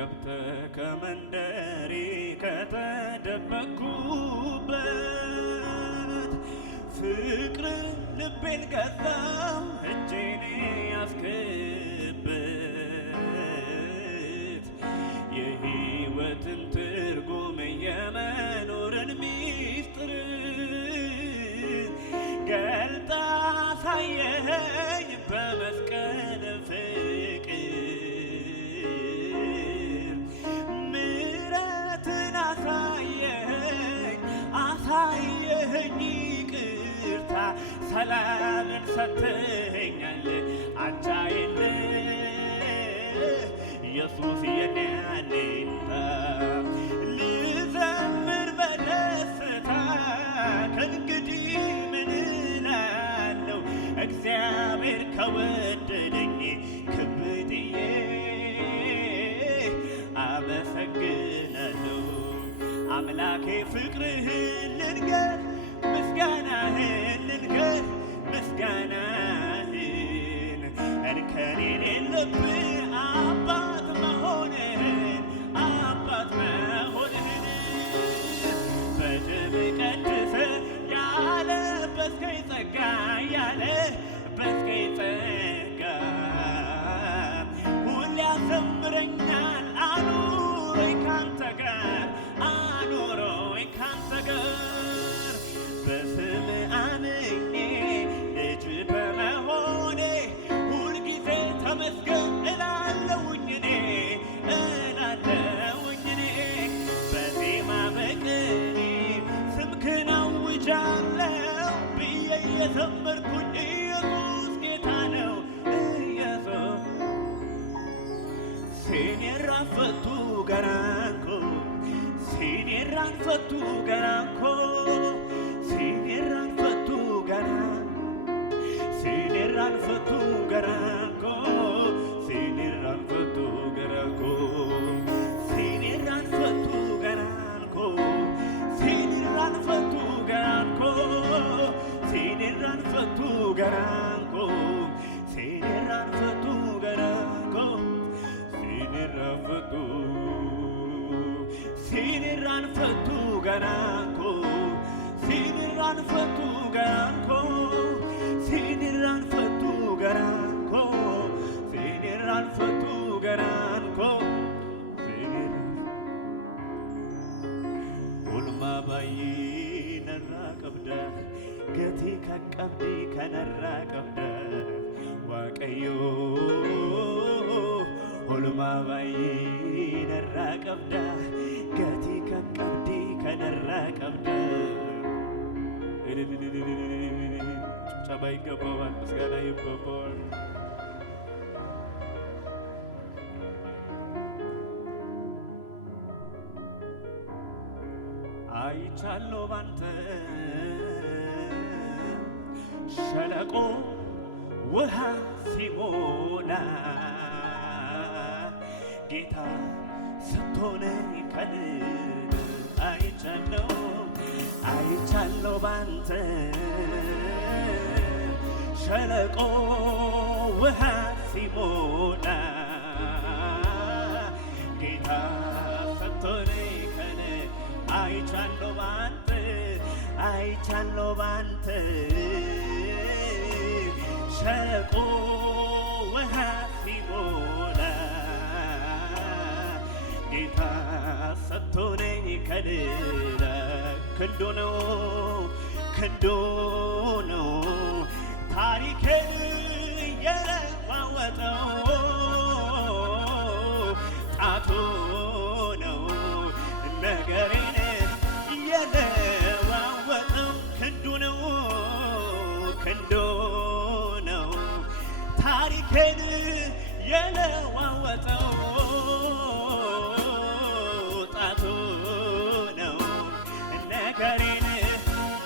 ገብተህ ከመንደሬ ከተደበቅኩበት ፍቅር ልቤን ገዛው እጄን ያስክበት የሕይወትን ትርጉም የመኖርን ሚስጥር ገልጣ አሳየኸኝ በመስቀል ፍቅር ምሕረትን አሳየኸኝ ይቅርታ ሰላምን ሰጥተኸኛል አቻ የለህ ኢየሱስ የኔ አለኝታ ልዘምር በደስታ ከእንግዲህ ምን እላለሁ እግዚአብሔር ከወደደኝ ክብጥዬ አመሰግናለሁ አምላኬ ፍቅርህን ልንገር ምስጋናህን ልንገር ምስጋናህን እንከን የሌለብህ አባት መሆንህን በደም ቀድሰህ ያለበስከኝ ጸጋ ያለበስከኝ ጸጋ ሁሌ ያዘምረኛል አኑሮኝ ካንተ ጋር በስምህ አምኜ ልጅ በመሆኔ ሁልጊዜ ተመስገን እላለሁኝ እኔ በዜማ በቅኔ ስምህን አውጃለሁ ብዬ የዘመርኩኝ ኢየሱስ ጌታ ነው ኢየሱስ ሲኔራን ፈቱ ገራንኮ ሲኔራን ፈቱ ገራንኮ ሲኔራን ፈቱ ገራንኮ ሲኔራን ፈቱ ገራንኮ ሲኔራን ፈቱ ገራንኮ ሲኔራን ፈቱ ገራንኮ ሲኔራን ፈቱ ገራንኮ ሲኔራን ፈቱ ገራንኮ ሲኔራን ፈቱ ሲኔራን ፈቱ ገራንኮ ሲኔራን ፈቱ ገራንኮ ሲኔራን ፈቱ ገራንኮ ሲኔራን ፈቱ ገራንኮ ኦልማ ባይ ነራ ቀብዳ ገቲ ከቀብዲ ከነራ ቀብዳ ዋቀዮ ኦልማ ባይ ነራ ቀብዳ ገቲ ከቀብዲ ከነራ ቀብዳ ጭብጨባ ይገባዋል፣ ምስጋና ይገባዋል። አይቻለሁ ባንተ ሸለቆ ውሃ ሲሞላ ጌታ ስትሆነኝ ከልብ አይቻለሁ ባንተ ሸለቆ ውሃ ሲሞላ ጌታ ስትሆነኝ ከልብ አይቻለሁ ባንተ ሸለቆ ውሃ ሲሞላ ጌታ ሰጥቶነኝ ከሌላ ክንዱ ነው ታሪኬን የለዋወጠው ጣቱ ነው ነገሬን የለዋወጠው ክንዱ ነው ታሪኬን የለዋወጠው ጣቱ ነው ነገሬን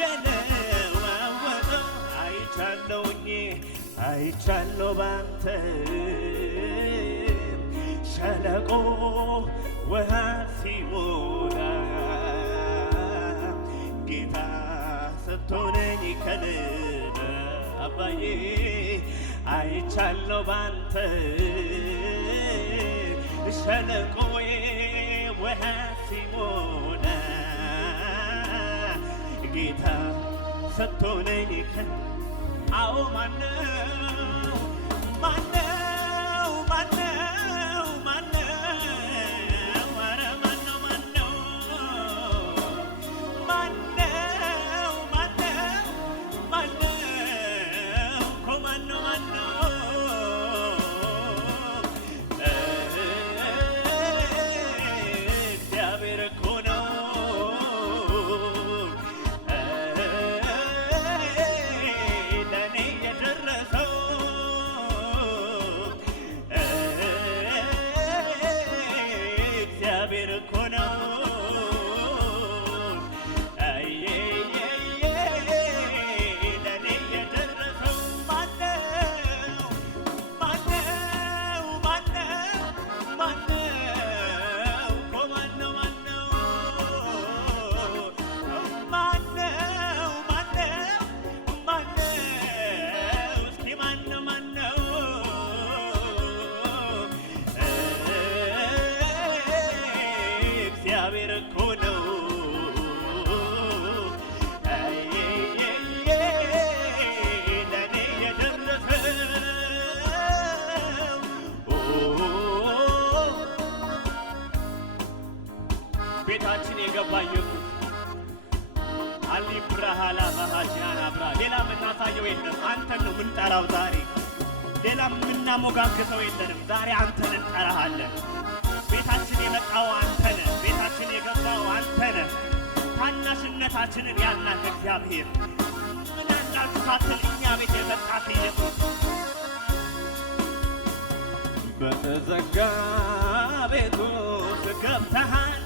የለዋወጠው አይቻለሁ ባንተ ሸለቆ ውሃ ሲሞላ ጌታ ሰጥቶነኝ ከልብ አባዬ አይቻለሁ ባንተ ሸለቆ ውሃ ሲሞላ ጌታ ሰጥቶነኝ አዎ ማነው ማነው ማነው ማነው ኧረ ማነው ማነው ማነው ማነው ማነው እኮ ማነው ማነው እግዚአብሔር እኮ ነው ለእኔ የደረሰው እግዚአብሔር እኮ ነው ለእኔ የደረሰው ማነው ማነው ማነው ማነው እኮ ማነው ማነው ማነው ማነው ማነው እስኪ ማነው ማነው እግዚአብሔር እኮ ነው ለእኔ የደረሰው ቤታችን የገባ ኢየሱስ አሊ ብራሃላ ማሃጂያና ብራ ሌላ የምናሳየው የለም። አንተን ነው የምንጠራው ዛሬ። ሌላ የምናሞጋግሰው የለንም። ዛሬ አንተን እንጠራሃለን። ቤታችን የመጣው አንተነ፣ ቤታችን የገባው አንተነ። ታናሽነታችንን ያልናት እግዚአብሔር ምን አላችሁ ሳትል እኛ ቤት የመጣት ኢየሱስ በተዘጋ ቤቱ ገብተሃል።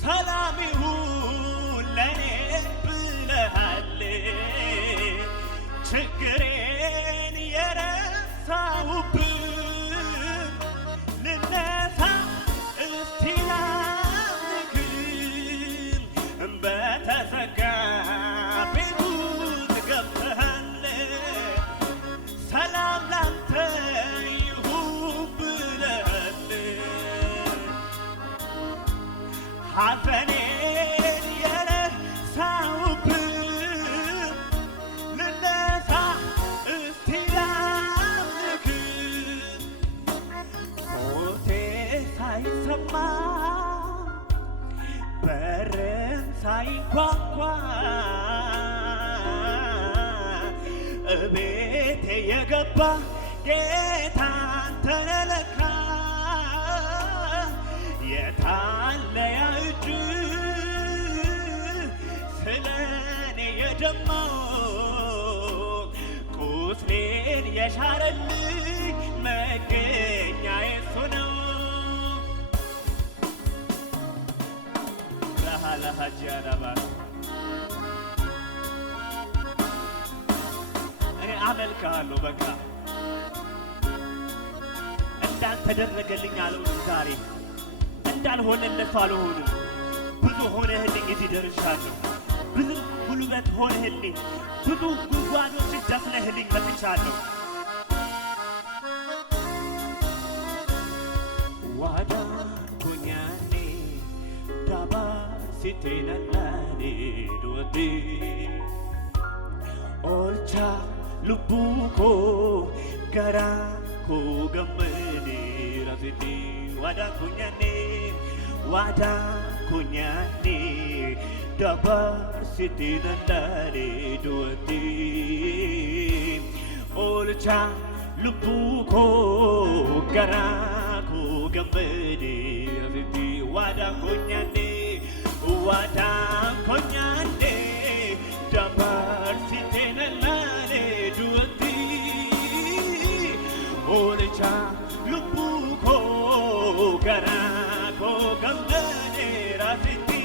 ሰላም ይሁን ለኔ ብለሃል። ችግሬን የረሳሁብን ልነሳ እስቲ ላምልክም። በተዘጋ ቤቱ ገብተሃል። ሰላም ላንተ ይሁን ብለሃል። ሐዘኔን የረሳሁብን ልነሳ እስቲ ላምልክም። ሞቴ ሳይሰማ በርም ሳይንኳኳ እቤቴ የገባ ጌታ አንተ ነህ ለካ። የታለ ያ እጅ ስለኔ የደማው ቁስሌን የሻረልኝ መገኛ የሱ ነው። ረሃላሃጂያናባ እኔ አመልክሃለሁ። በቃ እንዳልተደረገልኝ አልሆንም። ዛሬ እንዳልሆነለት አልሆንም። ብዙ ሆነህልኝ እዚህ ደርሻለሁ። ብዙ ጉልበት ሆነህልኝ፣ ብዙ ጉድጓዶችን ደፍነህልኝ መጥቻለሁ። ዋዳ ኩኛኔ ዳባ ሲቴናላኔ ዱወቴ ኦልቻ ልቡኮ ገራኮ ገመኔ ራሴቴ ዋዳ ኩኛኔ ዋዳ ኩኛኔ dabarsiti nandare duati olcha lubuko garaku gambedi asiti wada konyane dabarsiti nandare duati olcha lubuko garaku gambedi asiti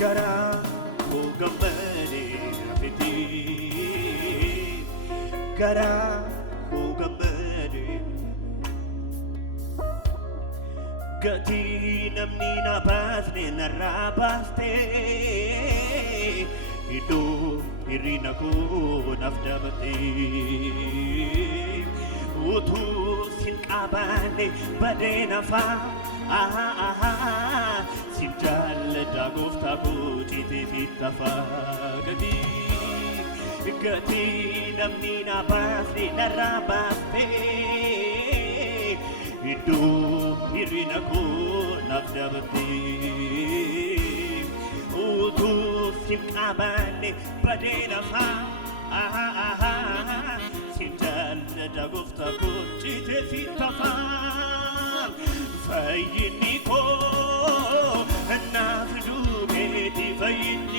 garaku gambedi rafiti garaku gambedi gati namni na pasne narapaste idu irina ko nafdabati utu sinqabane badenafa sinjalda gofta kutiti fitafa gati namni na basni narabaste idu irinaku nafdabti utu sinqabane badenafa sinjalda gofta kutiti fitafa fayyiniko nafdu beti fayyin